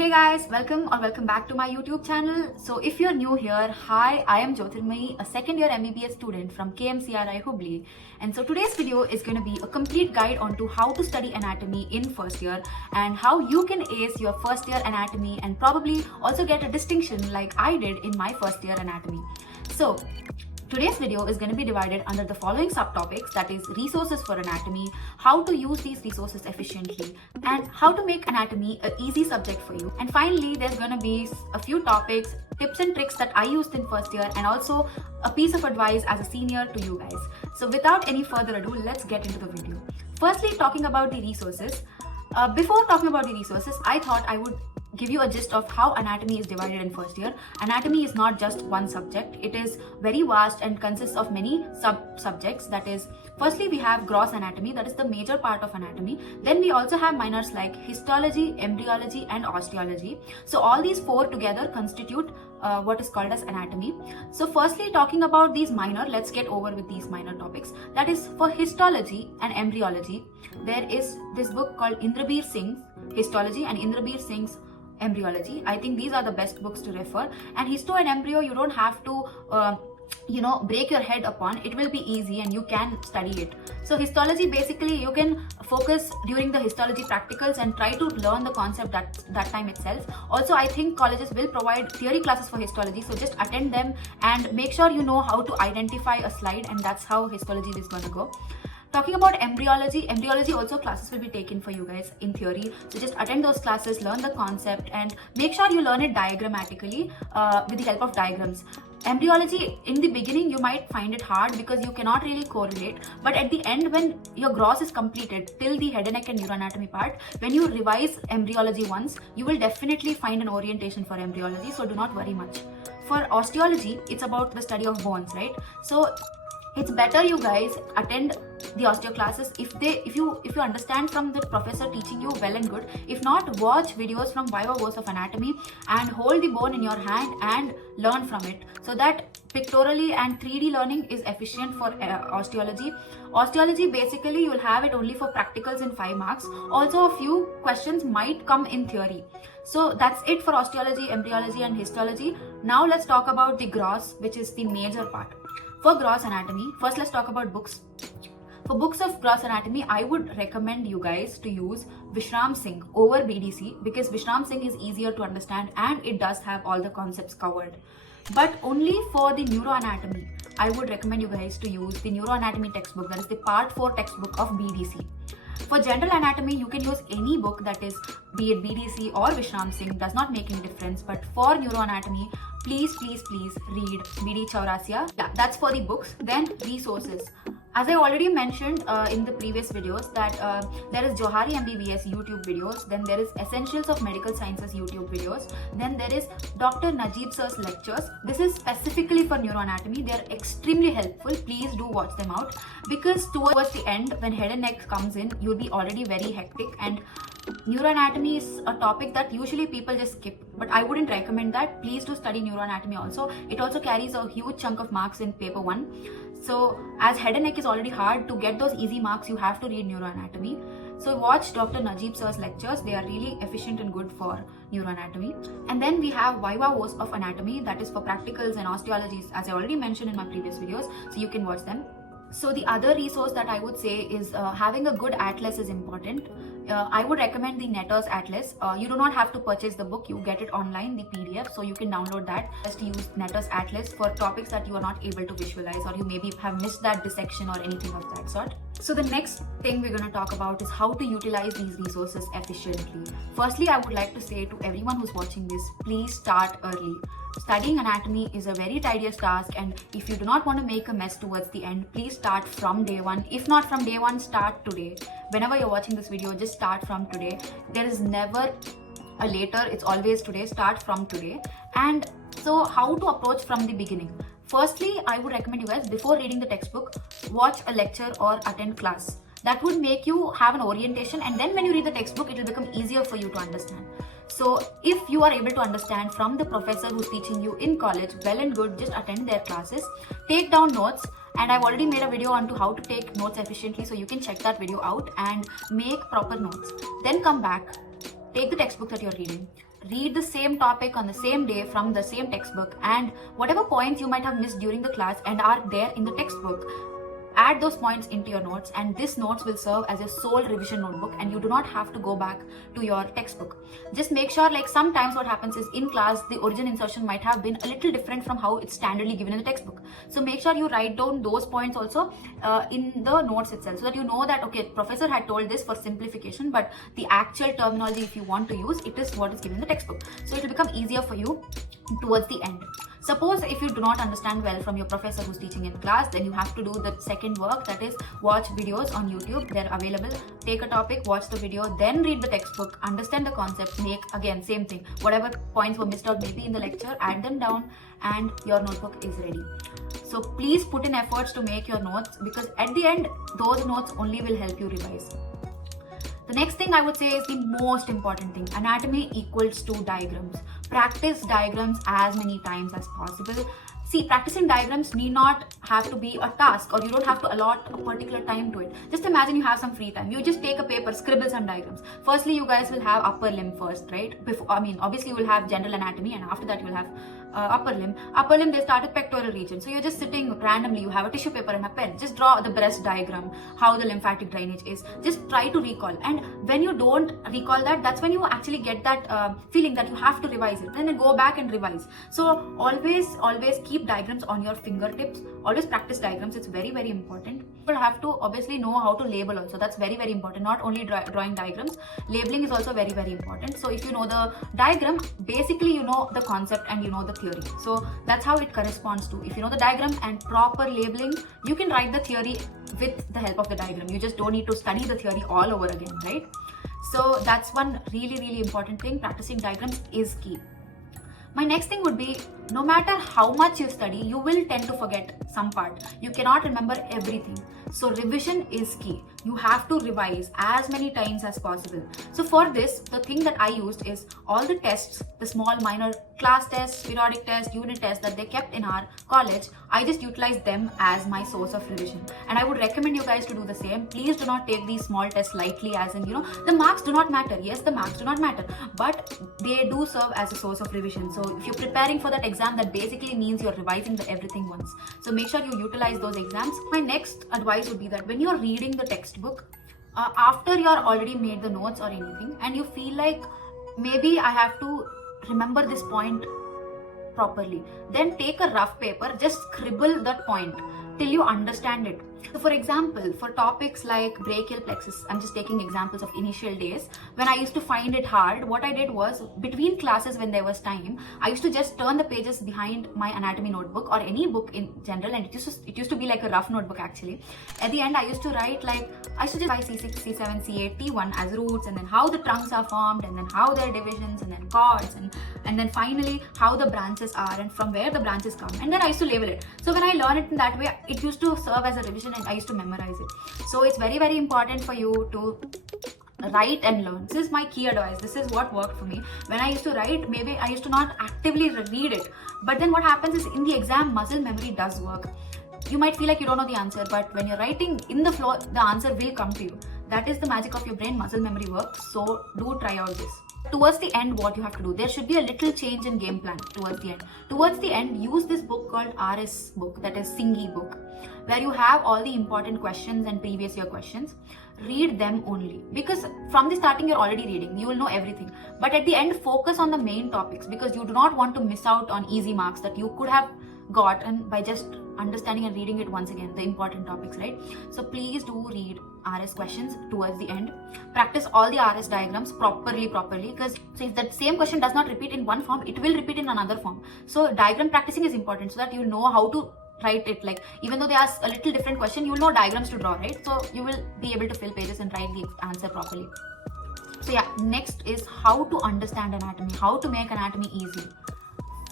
Hey guys, welcome back to my YouTube channel. So if you're new here, hi, I am Jyothirmayi, a second year MBBS student from KMCRI Hubli. And so today's video is going to be a complete guide onto how to study anatomy in first year and how you can ace your first year anatomy and probably also get a distinction like I did in my first year anatomy. So today's video is going to be divided under the following subtopics, that is resources for anatomy, how to use these resources efficiently, and how to make anatomy an easy subject for you. And finally, there's going to be a few topics, tips and tricks that I used in first year, and also a piece of advice as a senior to you guys. So without any further ado, let's get into the video. Firstly, talking about the resources. Before talking about the resources, I thought I would give you a gist of how anatomy is divided in first year. Anatomy is not just one subject. It is very vast and consists of many sub-subjects. That is, firstly we have gross anatomy, that is the major part of anatomy. Then we also have minors like histology, embryology and osteology. So all these four together constitute what is called as anatomy. So firstly, talking about these minor, let's get over with these minor topics. That is, for histology and embryology, there is this book called Indrabir Singh's Histology and Indrabir Singh's Embryology. I think these are the best books to refer. And histo and embryo, you don't have to break your head upon. It will be easy and you can study it. So histology, basically you can focus during the histology practicals and try to learn the concept that time itself. Also, I think colleges will provide theory classes for histology, so just attend them and make sure you know how to identify a slide, and that's how histology is going to go. Talking about embryology also classes will be taken for you guys in theory. So just attend those classes, learn the concept, and make sure you learn it diagrammatically with the help of diagrams. Embryology, in the beginning you might find it hard because you cannot really correlate, but at the end, when your gross is completed till the head and neck and neuroanatomy part, when you revise embryology once, you will definitely find an orientation for embryology, so do not worry much. For osteology, it's about the study of bones, right? So it's better you guys attend the osteo classes if you understand from the professor teaching you, well and good. If not, watch videos from Viva Voce of Anatomy and hold the bone in your hand and learn from it, so that pictorially and 3D learning is efficient for osteology. Osteology, basically you'll have it only for practicals in 5 marks. Also, a few questions might come in theory. So that's it for osteology, embryology and histology. Now let's talk about the gross, which is the major part. For gross anatomy, first let's talk about books. For books of gross anatomy, I would recommend you guys to use Vishram Singh over BDC, because Vishram Singh is easier to understand and it does have all the concepts covered. But only for the neuroanatomy, I would recommend you guys to use the neuroanatomy textbook, that is the part 4 textbook of BDC. For general anatomy, you can use any book, that is, be it BDC or Vishram Singh, does not make any difference. But for neuroanatomy, please read BD Chaurasia. Yeah, that's for the books. Then resources. As I already mentioned in the previous videos, that there is Johari MBBS YouTube videos, then there is Essentials of Medical Sciences YouTube videos, then there is Dr. Najib sir's lectures. This is specifically for neuroanatomy. They are extremely helpful. Please do watch them out, because towards the end, when head and neck comes in, you'll be already very hectic, and neuroanatomy is a topic that usually people just skip, but I wouldn't recommend that. Please do study neuroanatomy also. It also carries a huge chunk of marks in paper 1. So as head and neck is already hard, to get those easy marks you have to read neuroanatomy. So watch Dr. Najib sir's lectures. They are really efficient and good for neuroanatomy. And then we have Viva Voce of Anatomy, that is for practicals and osteologies, as I already mentioned in my previous videos, so you can watch them. So the other resource that I would say is having a good atlas is important. I would recommend the Netter's Atlas. You do not have to purchase the book, you get it online, the PDF, so you can download that. Just use Netter's Atlas for topics that you are not able to visualize, or you maybe have missed that dissection or anything of that sort. So the next thing we're going to talk about is how to utilize these resources efficiently. Firstly, I would like to say to everyone who's watching this, please start early. Studying anatomy is a very tedious task, and if you do not want to make a mess towards the end, please start from day 1. If not from day 1, start today. Whenever you're watching this video, just start from today. There is never a later, it's always today. Start from today. And so how to approach from the beginning? Firstly, I would recommend you guys, before reading the textbook, watch a lecture or attend class. That would make you have an orientation, and then when you read the textbook, it will become easier for you to understand. So if you are able to understand from the professor who's teaching you in college, well and good, just attend their classes, take down notes, and I've already made a video on to how to take notes efficiently, so you can check that video out and make proper notes. Then come back, take the textbook that you're reading, read the same topic on the same day from the same textbook, and whatever points you might have missed during the class and are there in the textbook, add those points into your notes, and this notes will serve as your sole revision notebook, and you do not have to go back to your textbook. Just make sure, like, sometimes what happens is in class the origin insertion might have been a little different from how it's standardly given in the textbook. So make sure you write down those points also in the notes itself, so that you know that okay, professor had told this for simplification, but the actual terminology if you want to use it is what is given in the textbook. So it will become easier for you towards the end. Suppose if you do not understand well from your professor who's teaching in class, then you have to do the second work, that is watch videos on YouTube. They're available. Take a topic, watch the video, then read the textbook, understand the concept, make again same thing. Whatever points were missed out maybe in the lecture, add them down, and your notebook is ready. So please put in efforts to make your notes, because at the end those notes only will help you revise. The next thing I would say is the most important thing. Anatomy equals to diagrams. Practice diagrams as many times as possible. See, practicing diagrams need not have to be a task, or you don't have to allot a particular time to it. Just imagine you have some free time. You just take a paper, scribble some diagrams. Firstly, you guys will have upper limb first, right? Obviously you will have general anatomy, and after that you will have upper limb. Upper limb, they start with pectoral region. So you're just sitting randomly, you have a tissue paper and a pen. Just draw the breast diagram, how the lymphatic drainage is. Just try to recall. And when you don't recall that, that's when you actually get that feeling that you have to revise it. Then go back and revise. So always keep diagrams on your fingertips. Always practice diagrams. It's very, very important. You have to obviously know how to label also. That's very, very important. Not only drawing diagrams, labeling is also very, very important. So if you know the diagram, basically you know the concept and you know the theory. So that's how it corresponds to. If you know the diagram and proper labeling, you can write the theory with the help of the diagram. You just don't need to study the theory all over again, right? So that's one really, really important thing. Practicing diagrams is key. My next thing would be, no matter how much you study, you will tend to forget some part. You cannot remember everything. So revision is key. You have to revise as many times as possible. So for this, the thing that I used is all the tests, the small minor class tests, periodic tests, unit tests that they kept in our college, I just utilized them as my source of revision. And I would recommend you guys to do the same. Please do not take these small tests lightly, as in, the marks do not matter. Yes, the marks do not matter, but they do serve as a source of revision. So if you're preparing for that exam, that basically means you're revising everything once. So make sure you utilize those exams. My next advice would be that when you're reading the textbook, after you're already made the notes or anything, and you feel like maybe I have to remember this point properly, then take a rough paper, just scribble that point till you understand it. So for example, for topics like brachial plexus, I'm just taking examples of initial days. When I used to find it hard, what I did was, between classes when there was time, I used to just turn the pages behind my anatomy notebook or any book in general, and it used to be like a rough notebook actually. At the end, I used to write I used to just write C6, C7, C8, T1 as roots, and then how the trunks are formed, and then how their divisions, and then chords, and then finally how the branches are and from where the branches come, and then I used to label it. So when I learned it in that way, it used to serve as a revision, and I used to memorize it. So it's very, very important for you to write and learn. This is my key advice. This is what worked for me. When I used to write, maybe I used to not actively read it, but then what happens is, in the exam, muscle memory does work. You might feel like you don't know the answer, but when you're writing in the flow, the answer will come to you. That is the magic of your brain. Muscle memory works. So do try out this. Towards the end, what you have to do, there should be a little change in game plan towards the end. Towards the end, use this book called RS book, that is Singi book, where you have all the important questions and previous year questions. Read them only, because from the starting you're already reading, you will know everything. But at the end, focus on the main topics, because you do not want to miss out on easy marks that you could have gotten by just understanding and reading it once again, the important topics, right? So please do read RS questions towards the end. Practice all the RS diagrams properly, because if that same question does not repeat in one form, it will repeat in another form. So diagram practicing is important, so that you know how to write it. Like, even though they ask a little different question, you will know diagrams to draw, right? So you will be able to fill pages and write the answer properly. So yeah, next is how to understand anatomy, how to make anatomy easy.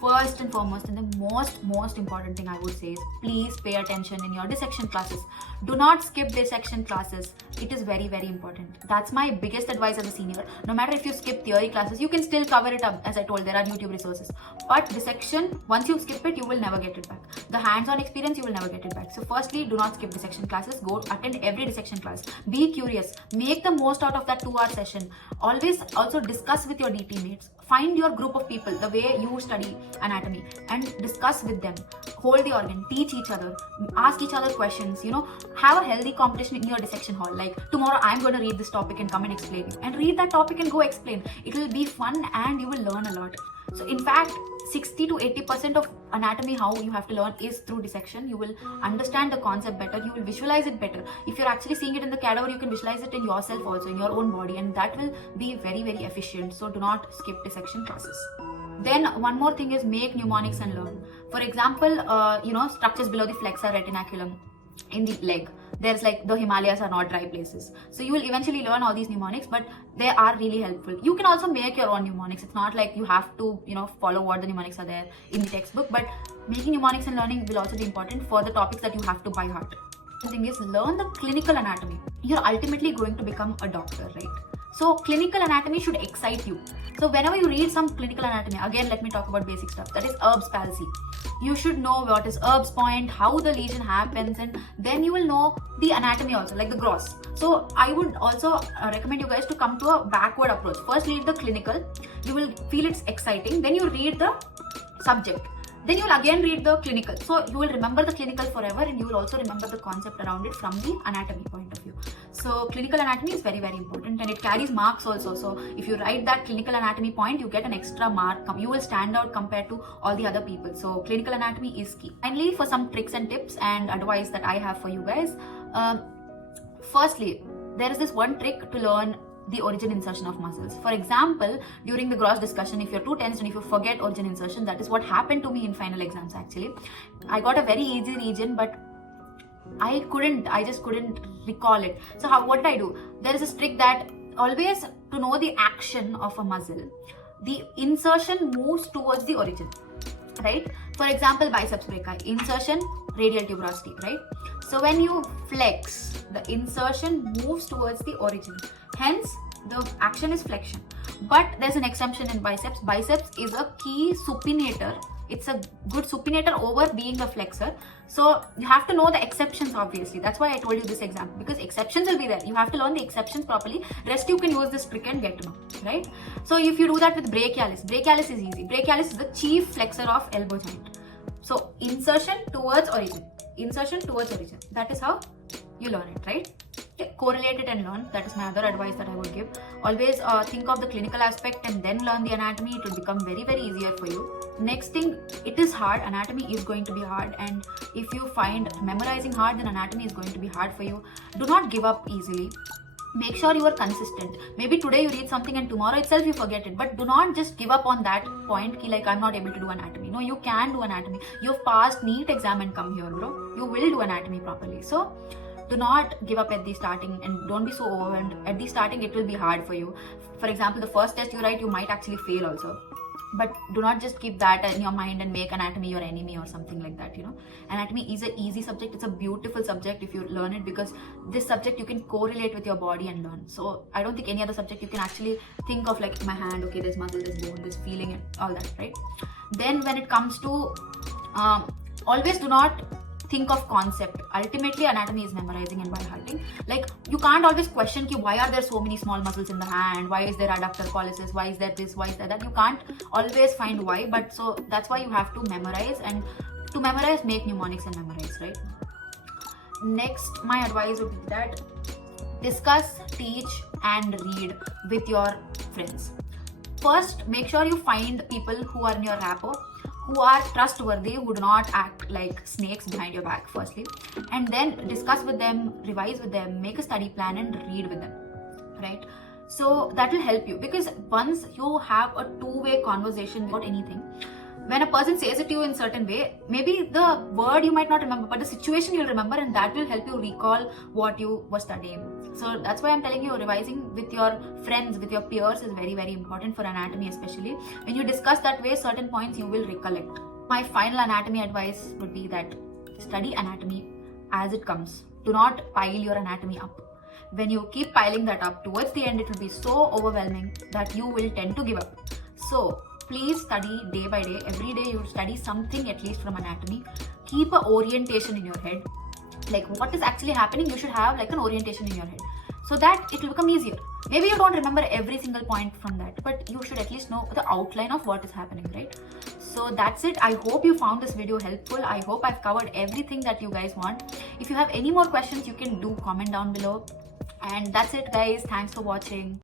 First and foremost, and the most important thing I would say is, please pay attention in your dissection classes. Do not skip dissection classes. It is very, very important. That's my biggest advice as a senior. No matter if you skip theory classes, you can still cover it up. As I told, there are YouTube resources. But dissection, once you skip it, you will never get it back. The hands-on experience, you will never get it back. So firstly, do not skip dissection classes. Go attend every dissection class. Be curious. Make the most out of that 2-hour session. Always also discuss with your DT mates. find your group of people the way you study anatomy and discuss with them. Hold the organ, teach each other, ask each other questions, have a healthy competition in your dissection hall. Like, tomorrow I'm going to read this topic and come and explain it, and read that topic and go explain. It will be fun and you will learn a lot. So in fact, 60 to 80% of anatomy, how you have to learn, is through dissection. You will understand the concept better, you will visualize it better. If you're actually seeing it in the cadaver, you can visualize it in yourself also, in your own body, and that will be very, very efficient. So do not skip dissection classes. Then one more thing is make mnemonics and learn. For example, structures below the flexor retinaculum in the leg. There's like the Himalayas are not dry places. So you will eventually learn all these mnemonics, but they are really helpful. You can also make your own mnemonics. It's not like you have to, follow what the mnemonics are there in the textbook, but making mnemonics and learning will also be important for the topics that you have to by heart. The thing is, learn the clinical anatomy. You're ultimately going to become a doctor, right? So clinical anatomy should excite you. So whenever you read some clinical anatomy, again, let me talk about basic stuff. That is Erb's palsy. You should know what is Erb's point, how the lesion happens, and then you will know the anatomy also, like the gross. So I would also recommend you guys to come to a backward approach. First read the clinical, you will feel it's exciting. Then you read the subject. Then you will again read the clinical. So you will remember the clinical forever, and you will also remember the concept around it from the anatomy point of view. So clinical anatomy is very, very important, and it carries marks also. So if you write that clinical anatomy point, you get an extra mark. You will stand out compared to all the other people. So clinical anatomy is key. Finally, for some tricks and tips and advice that I have for you guys. Firstly, there is this one trick to learn the origin insertion of muscles. For example, during the gross discussion, if you're too tense and if you forget origin insertion, that is what happened to me in final exams actually. I got a very easy region, but I just couldn't recall it. So what did I do? There is a trick that always, to know the action of a muscle, the insertion moves towards the origin, right? For example, biceps brachii, insertion, radial tuberosity, right? So when you flex, the insertion moves towards the origin. Hence, the action is flexion. But there's an exemption in biceps. Biceps is a key supinator. It's a good supinator over being a flexor. So you have to know the exceptions, obviously. That's why I told you this example, because exceptions will be there. You have to learn the exceptions properly. Rest you can use this trick and get to know, right? So if you do that with brachialis is easy. Brachialis is the chief flexor of elbow joint. So insertion towards origin. Insertion towards origin. That is how you learn it, right? Correlate it and learn. That is my other advice that I would give. Always think of the clinical aspect and then learn the anatomy. It will become very, very easier for you. Next thing, it is hard. Anatomy is going to be hard, and if you find memorizing hard, then anatomy is going to be hard for you. Do not give up easily. Make sure you are consistent. Maybe today you read something and tomorrow itself you forget it, but do not just give up on that point like I'm not able to do anatomy. No, you can do anatomy. You've passed NEET exam and come here, bro. You will do anatomy properly. So do not give up at the starting, and don't be so overwhelmed. At the starting, it will be hard for you. For example, the first test you write, you might actually fail also. But do not just keep that in your mind and make anatomy your enemy or something like that, Anatomy is an easy subject. It's a beautiful subject if you learn it, because this subject you can correlate with your body and learn. So I don't think any other subject you can actually think of like my hand, okay, there's muscle, there's bone, there's feeling and all that, right? Then when it comes to, always do not think of concept. Ultimately, anatomy is memorizing and by hearting. Like, you can't always question why are there so many small muscles in the hand? Why is there adductor pollicis? Why is there this? Why is there that? You can't always find why, but so that's why you have to memorize, and to memorize, make mnemonics and memorize, right? Next, my advice would be that discuss, teach, and read with your friends. First, make sure you find people who are in your rapport, who are trustworthy, who do not act like snakes behind your back, firstly. And then discuss with them, revise with them, make a study plan and read with them, right? So that will help you, because once you have a two-way conversation about anything, when a person says it to you in a certain way, maybe the word you might not remember, but the situation you'll remember, and that will help you recall what you were studying. So that's why I'm telling you, revising with your friends, with your peers is very, very important for anatomy especially. When you discuss that way, certain points you will recollect. My final anatomy advice would be that study anatomy as it comes. Do not pile your anatomy up. When you keep piling that up, towards the end it will be so overwhelming that you will tend to give up. So please study day by day. Every day you study something at least from anatomy. Keep an orientation in your head. Like what is actually happening, you should have like an orientation in your head, so that it will become easier. Maybe you don't remember every single point from that, but you should at least know the outline of what is happening, right? So that's it. I hope you found this video helpful. I hope I've covered everything that you guys want. If you have any more questions, you can do comment down below. And that's it, guys. Thanks for watching.